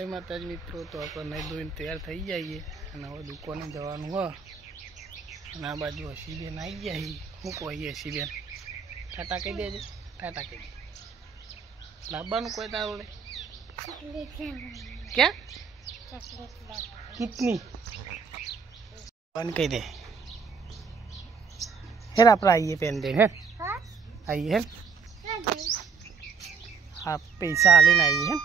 जय माताजी मित्रों, तो आप नहीं धोई तैयार थी जाइए हमें दुकाने जवान हो। आ बाजू हसीबेन आई गया ही हूँ कही हसीबेन टाटा कही दे टाटा कही दे लाबा कोई तारोले क्या कितनी बन कही दे फिर आप आइए पहन दे है आइए है आप पैसा लेना आइए है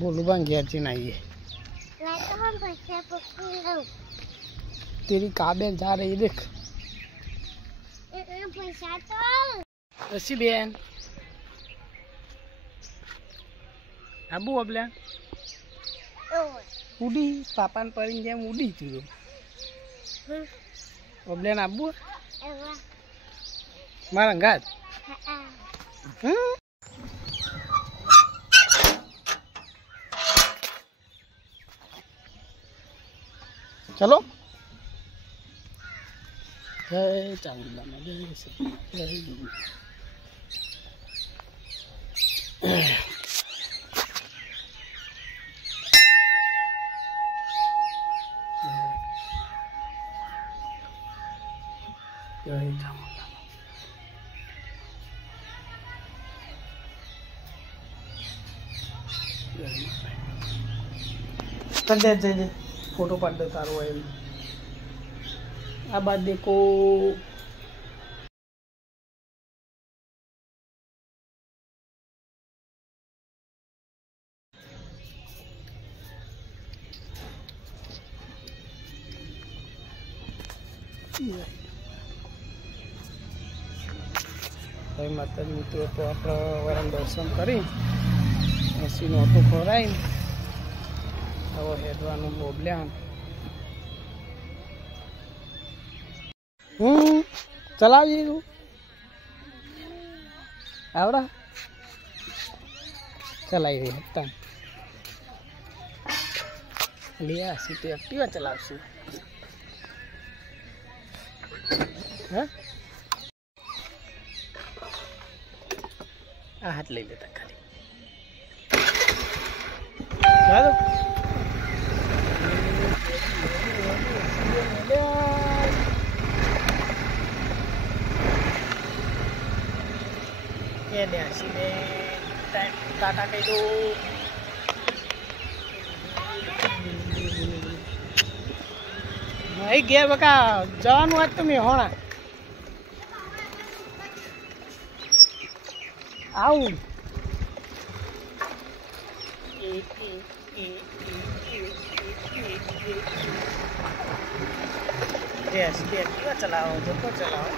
बोलू बन गया जी आइए तेरी काबेल जा रही देख हसीबेन आबू अबला उड़ी पापान परी जेम उड़ी थी अबला आबू मारा गाज चलो जय चांगला में जय जय फोटो पाड़ दे तारो है आ बात देखो जय माता मित्रों, तो आप वरम दर्शन करी एसी ऑटो खोराई હવે હેડવાનું બોબલ્યા ચલાવી તું આવડા ચલાવી રહી હતા लिया सीटे एक्टिवा चलावशी हाँ हाथ ले लेता खाली ये ले सीधे टाटा कही दो आई गया बका जवान आज तुम्हें होना आओ यस एक्टिवा चलाओ जो चलाओ